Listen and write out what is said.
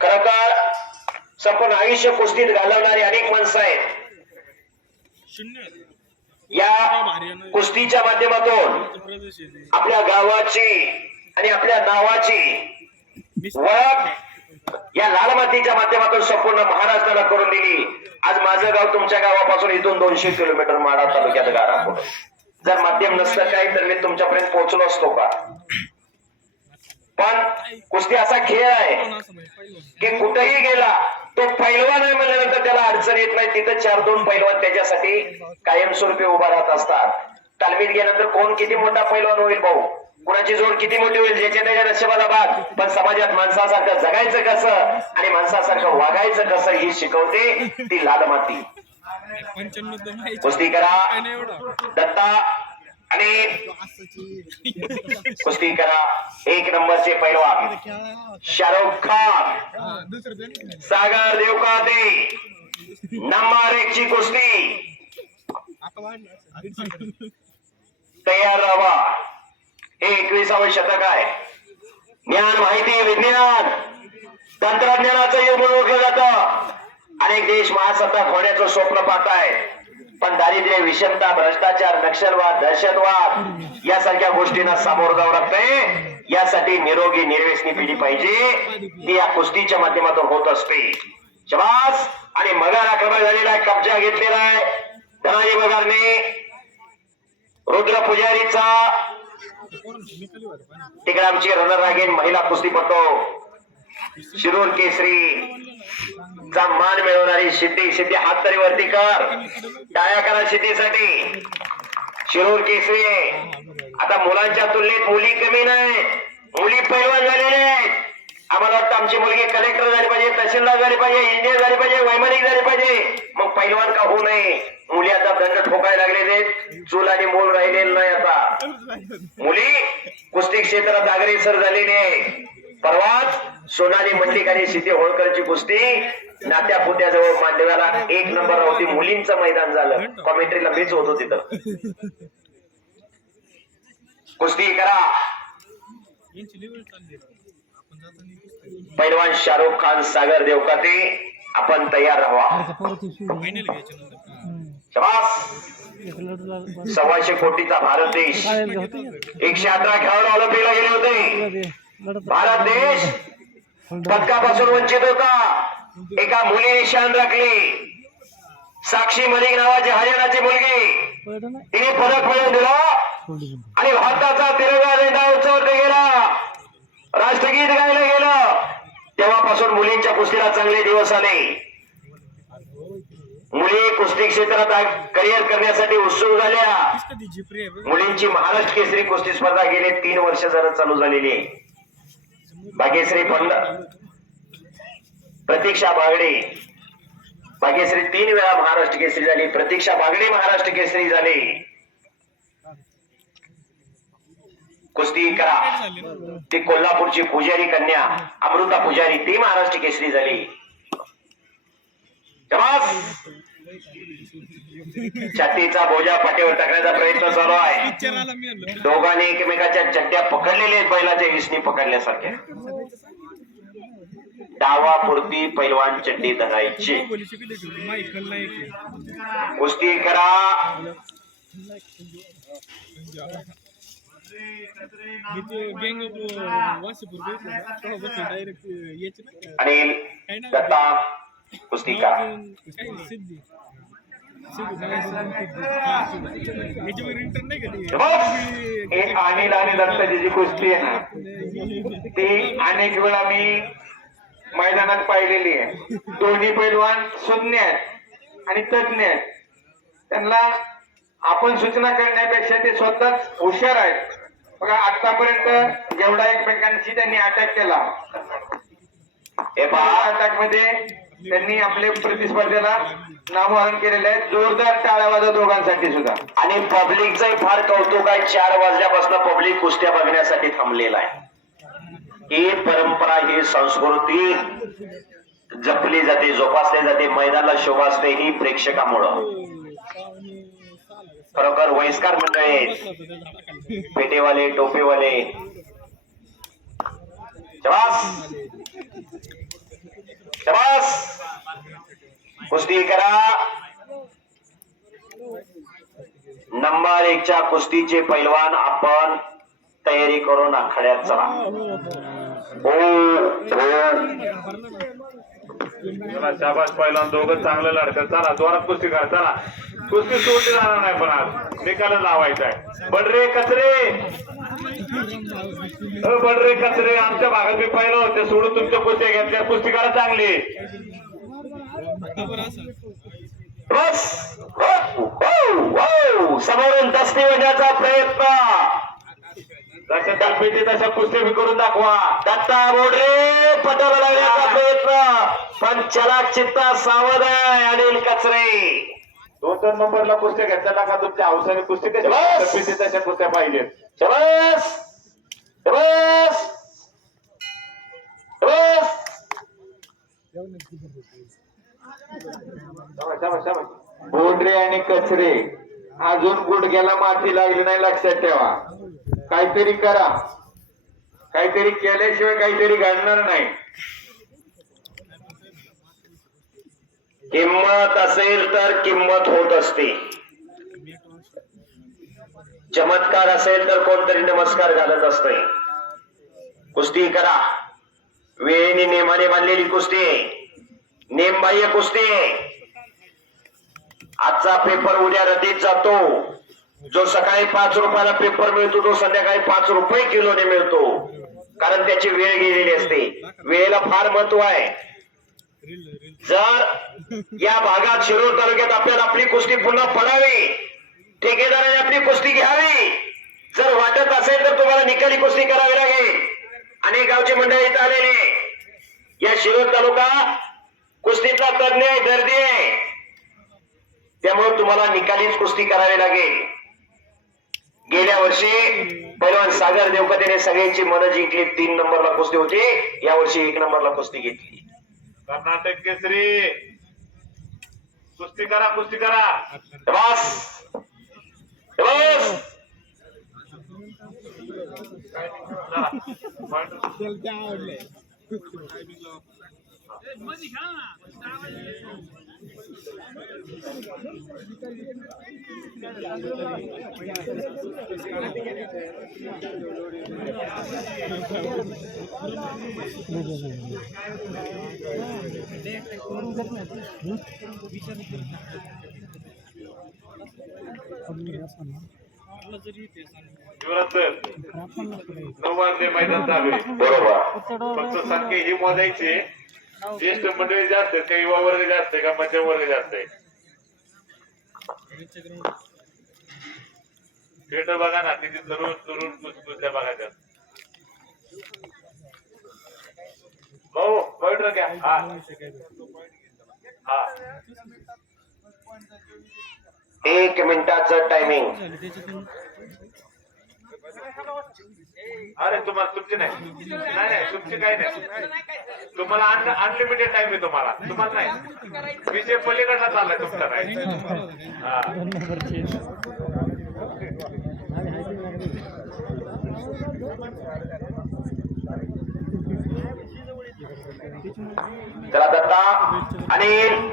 खर तर संपूर्ण आयुष्य कुस्तीत घालवणारी अनेक माणसं आहेत. या कुस्तीच्या माध्यमातून आपल्या गावाची आणि आपल्या नावाची ओळख या लाल मातीच्या माध्यमातून संपूर्ण महाराष्ट्राला करून दिली. आज माझं गाव तुमच्या गावापासून इथून दोनशे किलोमीटर माडा तालुक्यात गारापूर. जर माध्यम नसतं काय तर मी तुमच्यापर्यंत पोहोचलो असतो का? पण कुस्ती असा खेळ आहे की कुठेही गेला तो पैलवान आहे म्हणल्यानंतर त्याला अडचण येत नाही. तिथं चार दोन पैलवान त्याच्यासाठी कायमस्वरूपी उभा राहत असतात. तालमीत गेल्यानंतर कोण किती मोठा पैलवान होईल भाऊ? कुणाची जोड किती मोठी होईल? ज्याच्या त्याच्या नशिबाला भाग. पण समाजात माणसासारखं जगायचं कसं आणि माणसासारखं वागायचं कसं ही शिकवते ती लाल माती. कुस्ती करा. दत्ता आणि कुस्ती करा. एक नंबरचे पैलवान. शाहरुख खान. सागर देवकाते. नंबर एक ची कुस्ती. तयार राहा. हे एकविसावं शतक आहे. ज्ञान माहिती विज्ञान तंत्रज्ञानाचं युग ओळखलं जातं. अनेक देश महासत्ता होण्याचं स्वप्न पाहत आहेत पण दारिद्र्य विषमता भ्रष्टाचार नक्षलवाद दहशतवाद यासारख्या गोष्टींना सामोरं जावं लागतंय. यासाठी निरोगी निर्वेशनी पिढी पाहिजे. ती या कुस्तीच्या माध्यमातून होत असते. शबास! आणि मगार आक्रमण झालेला आहे कब्जा घेतलेला आहे. धनाजी मगारने रुद्र पुजारीचा तिकडे आमची रणरागीण महिला कुस्तीपटू शिरूर केसरी चा मान मिळवणारी सिद्धी सिद्धी हात तरी वरती कर. टाळ्या करा सिद्धीसाठी. शिरूर केसरी आता मुलांच्या तुलनेत मुली कमी नाही मुली पैलवान झालेल्या आहेत. आम्हाला वाटतं आमची मुलगी कलेक्टर झाली पाहिजे तहसीलदार झाली पाहिजे इंजिनियर झाली पाहिजे वैमानिक झाली पाहिजे. मग पैलवान का होऊ नये? मुली आता दंड ठोकायला लागलेले आहेत. चूल आणि मोल राहिलेलं नाही आता. मुली कुस्ती क्षेत्रात आग्रेसर झालेली आहे परवाच सोनाली मंडलिक आणि सिद्धी होळकरची कुस्ती. नात्या पुत्याजवळ मांडव्याला एक नंबर होती मुलींचं मैदान झालं. कॉमेंट्रीला मीच होतो तिथं कुस्ती करा. पैलवान शाहरुख खान सागर देवकाते आपण तयार राहा. सव्वाशे कोटीचा भारत देश. एकशे अठरा खेळाडू ऑलिम्पिकला गेले होते. भारत देश. पदकापासून वंचित होता. एका मुलीने शान राखली. साक्षी मलिक नावाची हरियाणाची मुलगी. तिने पदक मिळवून दिलं. आणि भारताचा तिरंगा झेंडा उंचावरती गेला. राष्ट्रगीत गायलं गेलं. तेव्हापासून मुलींच्या कुस्तीला चांगले दिवस आले. मुली कुस्ती क्षेत्रात करिअर करण्यासाठी उत्सुक झाल्या. मुलींची महाराष्ट्र केसरी कुस्ती स्पर्धा गेले तीन वर्ष जरा चालू झालेली आहे. भाग्यश्री पंड प्रतीक्षा बागडे. भाग्यश्री तीन वेळा महाराष्ट्र केसरी झाली. प्रतीक्षा बागडे महाराष्ट्र केसरी झाली. कुस्ती करा. ती कोल्हापूरची पुजारी कन्या अमृता पुजारी ती महाराष्ट्र केसरी झाली. छातीचा बोजा पाठीवर टाकण्याचा प्रयत्न चालू आहे. दोघांनी एकमेकाच्या चड्ड्या पकडलेल्या आहेत बैलाच्या इसनी पकडल्यासारख्या. डावा पुरती पैलवान चड्डी धरायची. कुस्ती करा. आणि अनिल दत्ता कुस्ती करा. हे अनिल आणि दत्ताची जी कुस्ती आहे. ना ती अनेक वेळा मी मैदानात पाहिलेली आहे. दोन्ही पैलवान शून्य आहेत आणि तज्ञ आहेत. त्यांना आपण सूचना करण्यापेक्षा ते स्वतःच हुशार आहेत. बघा आतापर्यंत जेवढा एकमेकांशी त्यांनी अटॅक केला हे अटॅकमध्ये त्यांनी आपले प्रतिस्पर्धेला नामोहरण केलेले आहे. जोरदार टाळ्या दोघांसाठी सुद्धा. आणि पब्लिकचं फार कौतुक आहे. चार वाजल्यापासून पब्लिक कुस्त्या बघण्यासाठी थांबलेला आहे. ही परंपरा ही संस्कृती जपली जाते जोपासली जाते मैदानाला शोभा असते ही प्रेक्षकामुळं. खरोखर वयस्कर मंडळी पेटेवाले टोपेवाले. शबास! कुस्ती करा. नंबर एकच्या कुस्तीचे पैलवान आपण तयारी करून आखाड्यात चला हो, हो. चला शाबास पहिला. दोघं चांगलं लढतात. चला जोरात कुस्ती करा. चला. कुस्ती सोडली जाणार नाही पण आज. निकाल लावायचा आहे. बडरे कचरे. बडरे कचरे. आमच्या भागात मी पाहिलं होते. सोडून तुमच्या कुस्त्या घेतल्या. कुस्ती करा चांगली. बस. हो, समोरून दस्ती होण्याचा प्रयत्न. दाखवायचे तशा कुस्ती करून दाखवा. दत्ता बोडरे पटाला लागण्याचा प्रयत्न. पण चलाक चित्ता सावध आहे अनिल कचरे. दोन दोन नंबरला कुस्त्या घेतल्या का तुमच्या हौसाने कुस्ती कशी बस. तब्येती तशा कुस्त्या पाहिजेत. शबास शबास शबास शाबास, शाबास, शाबास. बोंडरे आणि कचरे. अजून गुडघ्याला माती लागली नाही लक्षात ठेवा. काहीतरी करा. काहीतरी केल्याशिवाय काहीतरी घडणार नाही. किंमत असेल तर किंमत होत असते. चमत्कार असेल तर कोणतरी नमस्कार घालत असते. कुस्ती करा. वेळेने नेमाने बांधलेली कुस्ती. नेमबाह्य कुस्ती. आजचा पेपर उद्या रद्दीत जातो. जो सकाळी पाच रुपयाला पेपर मिळतो तो संध्याकाळी पाच रुपये किलोने मिळतो. कारण त्याची वेळ गेलेली असते. वेळेला फार महत्त्व आहे. जर या भागात शिरूर तालुक्यात आपल्याला आपली कुस्ती पुन्हा पडावी ठेकेदाराने आपली कुस्ती घ्यावी जर वाटत असेल तर तुम्हाला निकाली कुस्ती करावी लागेल. अनेक गावची मंडळी इथं आलेले या शिरूर तालुका कुस्तीतला तज्ञ आहे दर्दी आहे. त्यामुळे तुम्हाला निकालीच कुस्ती करावी लागेल. वर्षी पैलवान सागर देवकतेने सगळ्यांची मनं जिंकली तीन नंबरला कुस्ती होती. यावर्षी एक नंबरला कुस्ती घेतली. कर्नाटक केसरी. कुस्ती करा कुस्ती करा. बस. बस. त्याला नऊ वाजले मैदान चालू आहे. बरोबर. फक्त संख्या ही मोजायचे ज्येष्ठ मंडळी जास्त का? युवा वर्ग जास्त का? मध्यम वर्ग जास्त आहे? थिएटर बघा ना तिथे तरुण तरुण कुस्त्या बघायच्या भाऊ पॉइंट घ्या. हा. हा. एक मिनिटाचं टायमिंग अरे तुम्हाला तुमची नाही. नाही नाही तुमची काही नाही. तुम्हाला अनलिमिटेड टाइम आहे तुम्हाला तुम्हाला नाही. विजय पलीकडला चाललाय तुमचा नाही. चला दत्ता. अनिल.